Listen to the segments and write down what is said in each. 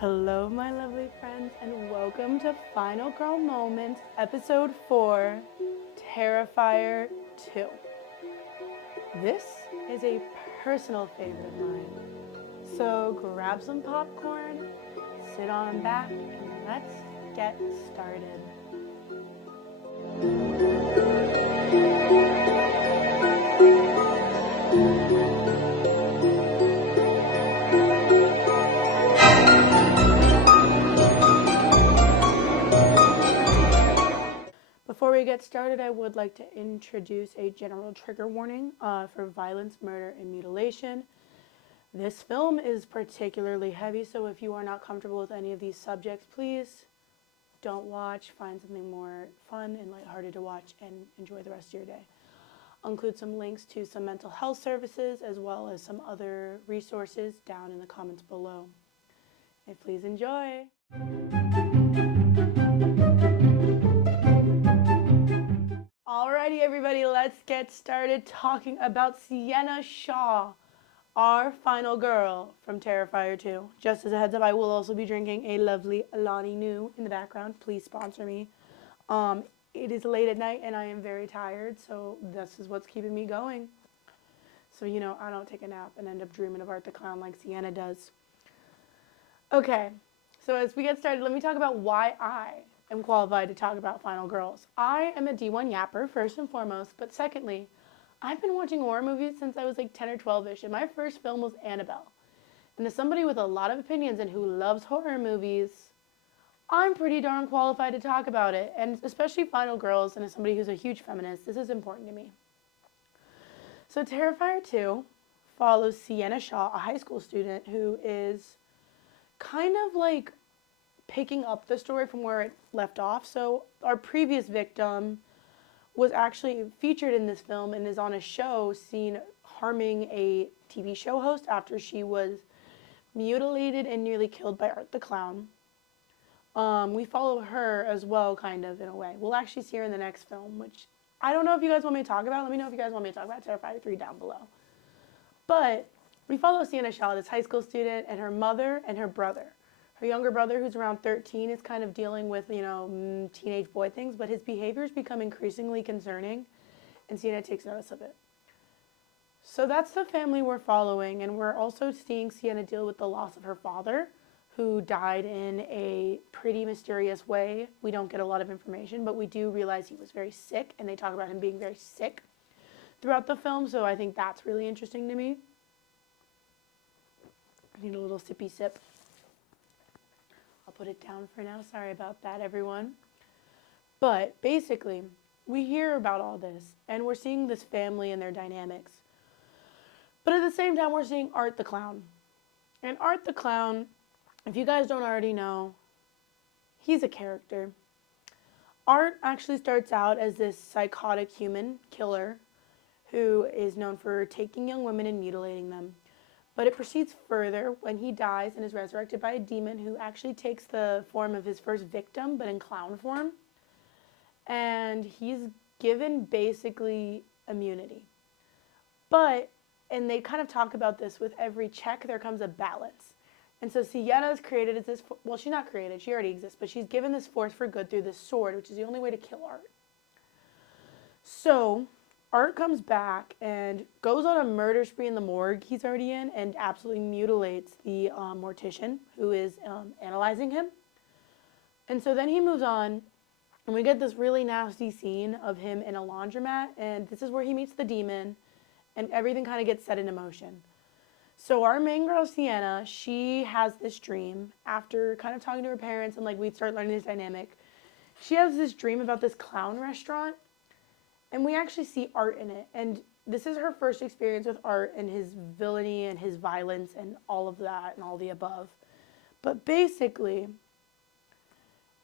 Hello, my lovely friends, and welcome to Final Girl Moments, Episode 4, Terrifier 2. This is a personal favorite of mine, so grab some popcorn, sit on back, and let's get started. Before we get started, I would like to introduce a general trigger warning for violence, murder, and mutilation. This film is particularly heavy, so if you are not comfortable with any of these subjects, please don't watch. Find something more fun and lighthearted to watch and enjoy the rest of your day. I'll include some links to some mental health services as well as some other resources down in the comments below. And please enjoy. Alrighty, everybody, let's get started talking about Sienna Shaw, our final girl from Terrifier 2. Just as a heads up, I will also be drinking a lovely Alani Nu in the background. Please sponsor me. It is late at night and I am very tired, so this is what's keeping me going. So, I don't take a nap and end up dreaming of Art the Clown like Sienna does. Okay, so as we get started, let me talk about why I am qualified to talk about Final Girls. I am a D1 yapper, first and foremost, but secondly, I've been watching horror movies since I was like 10 or 12-ish, and my first film was Annabelle. And as somebody with a lot of opinions and who loves horror movies, I'm pretty darn qualified to talk about it, and especially Final Girls, and as somebody who's a huge feminist, this is important to me. So Terrifier 2 follows Sienna Shaw, a high school student who is kind of like picking up the story from where it left off. So our previous victim was actually featured in this film and is on a show seen harming a TV show host after she was mutilated and nearly killed by Art the Clown. We follow her as well, kind of, in a way. We'll actually see her in the next film, which I don't know if you guys want me to talk about. Let me know if you guys want me to talk about Terrifier 3 down below. But we follow Sienna Shaw, this high school student, and her mother and her brother. Her younger brother, who's around 13, is kind of dealing with, teenage boy things, but his behaviors become increasingly concerning, and Sienna takes notice of it. So that's the family we're following, and we're also seeing Sienna deal with the loss of her father, who died in a pretty mysterious way. We don't get a lot of information, but we do realize he was very sick, and they talk about him being very sick throughout the film, so I think that's really interesting to me. I need a little sippy sip. I'll put it down for now. Sorry about that, everyone. But basically, we hear about all this, and we're seeing this family and their dynamics. But at the same time, we're seeing Art the Clown. And Art the Clown, if you guys don't already know, he's a character. Art actually starts out as this psychotic human killer who is known for taking young women and mutilating them. But it proceeds further when he dies and is resurrected by a demon who actually takes the form of his first victim, but in clown form. And he's given basically immunity. And they kind of talk about this, with every check there comes a balance. And so Sienna is created as this, well, she's not created, she already exists, but she's given this force for good through this sword, which is the only way to kill Art. So Art comes back and goes on a murder spree in the morgue he's already in and absolutely mutilates the mortician who is analyzing him. And so then he moves on, and we get this really nasty scene of him in a laundromat, and this is where he meets the demon, and everything kind of gets set in motion. So our main girl, Sienna, she has this dream after kind of talking to her parents, and we start learning this dynamic. She has this dream about this clown restaurant, and we actually see Art in it. And this is her first experience with Art and his villainy and his violence and all of that and all the above. But basically,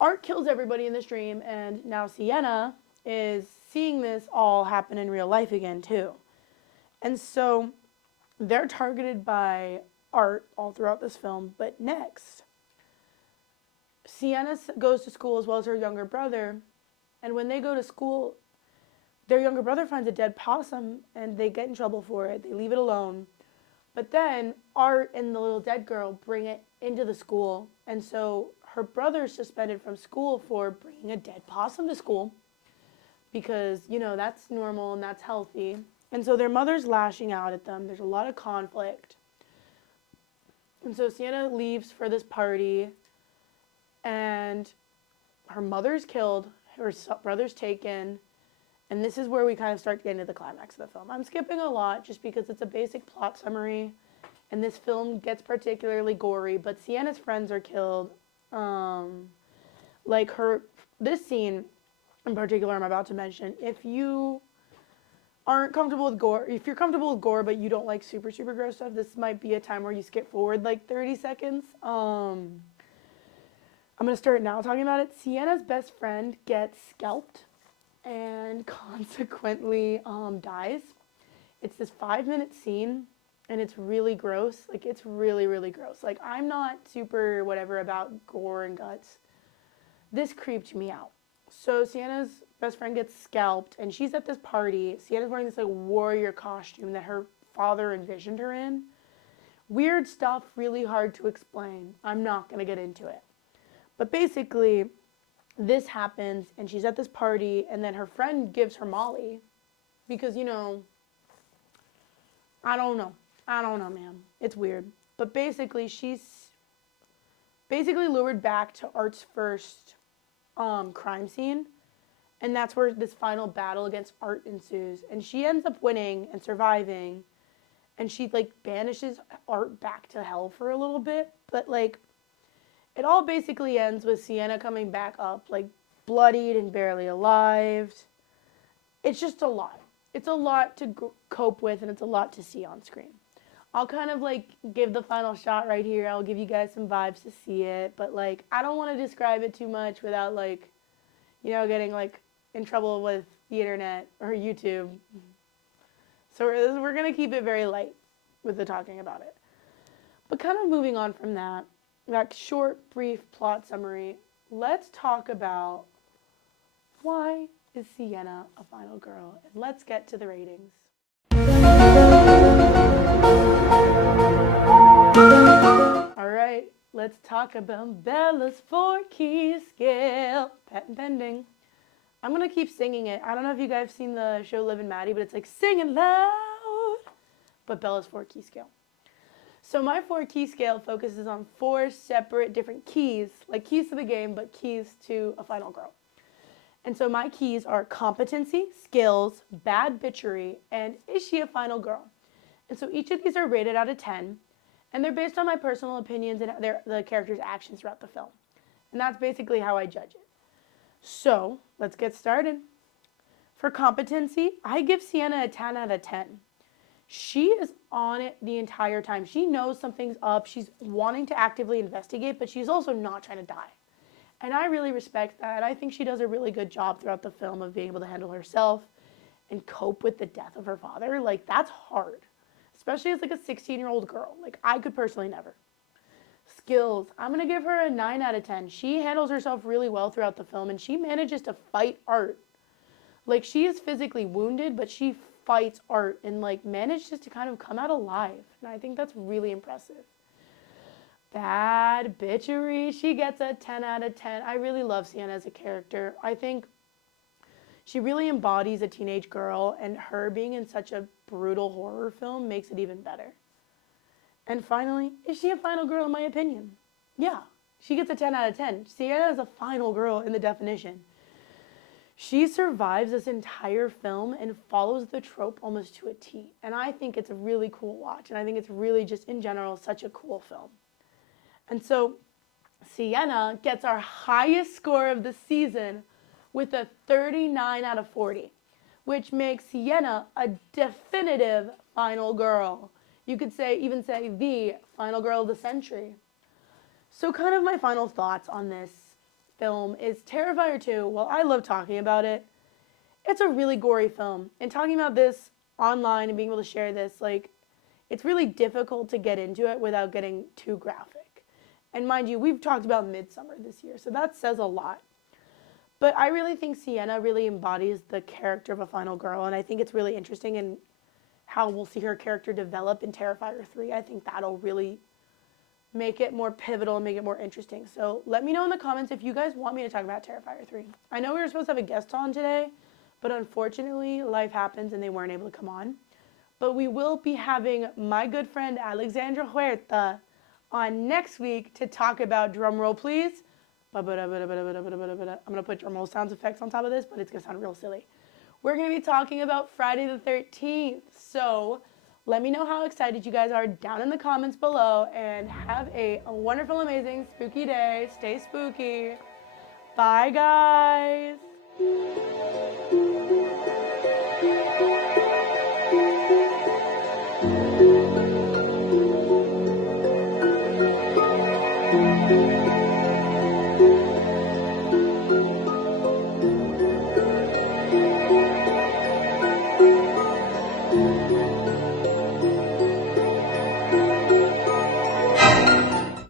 Art kills everybody in this dream, and now Sienna is seeing this all happen in real life again, too. And so they're targeted by Art all throughout this film. But next, Sienna goes to school as well as her younger brother, and when they go to school, their younger brother finds a dead possum, and they get in trouble for it. They leave it alone. But then Art and the little dead girl bring it into the school. And so her brother's suspended from school for bringing a dead possum to school because, you know, that's normal and that's healthy. And so their mother's lashing out at them. There's a lot of conflict. And so Sienna leaves for this party, and her mother's killed, her brother's taken, and this is where we kind of start getting to the climax of the film. I'm skipping a lot just because it's a basic plot summary, and this film gets particularly gory, but Sienna's friends are killed. This scene in particular I'm about to mention, if you aren't comfortable with gore, if you're comfortable with gore but you don't like super gross stuff, this might be a time where you skip forward like 30 seconds. I'm going to start now talking about it. Sienna's best friend gets scalped and consequently dies. It's this 5-minute scene, and it's really gross. Like, it's really gross. Like, I'm not super whatever about gore and guts. This creeped me out. So Sienna's best friend gets scalped, and she's at this party. Sienna's wearing this like warrior costume that her father envisioned her in. Weird stuff, really hard to explain. I'm not going to get into it. But basically, this happens, and she's at this party, and then her friend gives her Molly because, you know, I don't know, man. It's weird. But basically, she's lured back to Art's first crime scene, and that's where this final battle against Art ensues. And she ends up winning and surviving, and she, like, banishes Art back to hell for a little bit. But, like, it all basically ends with Sienna coming back up, like, bloodied and barely alive. It's just a lot. It's a lot to cope with, and it's a lot to see on screen. I'll kind of, like, give the final shot right here. I'll give you guys some vibes to see it. But, like, I don't want to describe it too much without, like, you know, getting, like, in trouble with the internet or YouTube. So we're going to keep it very light with the talking about it. But kind of moving on from that short, brief plot summary, let's talk about why is Sienna a final girl? And let's get to the ratings. Alright, let's talk about Bella's 4-key scale. Patent pending. I'm going to keep singing it. I don't know if you guys have seen the show Liv and Maddie, but it's like singing loud. But Bella's 4-key scale. So my 4-key scale focuses on 4 separate different keys, like keys to the game, but keys to a final girl. And so my keys are competency, skills, bad bitchery, and is she a final girl? And so each of these are rated out of 10, and they're based on my personal opinions and the character's actions throughout the film. And that's basically how I judge it. So let's get started. For competency, I give Sienna a 10 out of 10. She is on it the entire time. She knows something's up. She's wanting to actively investigate, but she's also not trying to die. And I really respect that. I think she does a really good job throughout the film of being able to handle herself and cope with the death of her father. Like, that's hard, especially as like a 16-year-old girl. Like, I could personally never. Skills, I'm going to give her a 9 out of 10. She handles herself really well throughout the film, and she manages to fight Art. Like, she is physically wounded, but she fights Art and, like, manages to kind of come out alive. And I think that's really impressive. Bad bitchery, she gets a 10 out of 10. I really love Sienna as a character. I think she really embodies a teenage girl, and her being in such a brutal horror film makes it even better. And finally, is she a final girl in my opinion? Yeah, she gets a 10 out of 10. Sienna is a final girl in the definition. She survives this entire film and follows the trope almost to a T. And I think it's a really cool watch. And I think it's really just, in general, such a cool film. And so Sienna gets our highest score of the season with a 39 out of 40, which makes Sienna a definitive final girl. You could even say the final girl of the century. So kind of my final thoughts on this film is Terrifier 2, while I love talking about it, it's a really gory film. And talking about this online and being able to share this, like, it's really difficult to get into it without getting too graphic. And mind you, we've talked about Midsommar this year, so that says a lot. But I really think Sienna really embodies the character of a final girl, and I think it's really interesting in how we'll see her character develop in Terrifier 3. I think that'll really make it more pivotal and make it more interesting. So let me know in the comments if you guys want me to talk about Terrifier 3. I know we were supposed to have a guest on today, but unfortunately life happens and they weren't able to come on. But we will be having my good friend Alexandra Huerta on next week to talk about, drumroll please, I'm going to put drumroll sound effects on top of this, but it's going to sound real silly. We're going to be talking about Friday the 13th. So let me know how excited you guys are down in the comments below, and have a wonderful, amazing, spooky day. Stay spooky. Bye, guys.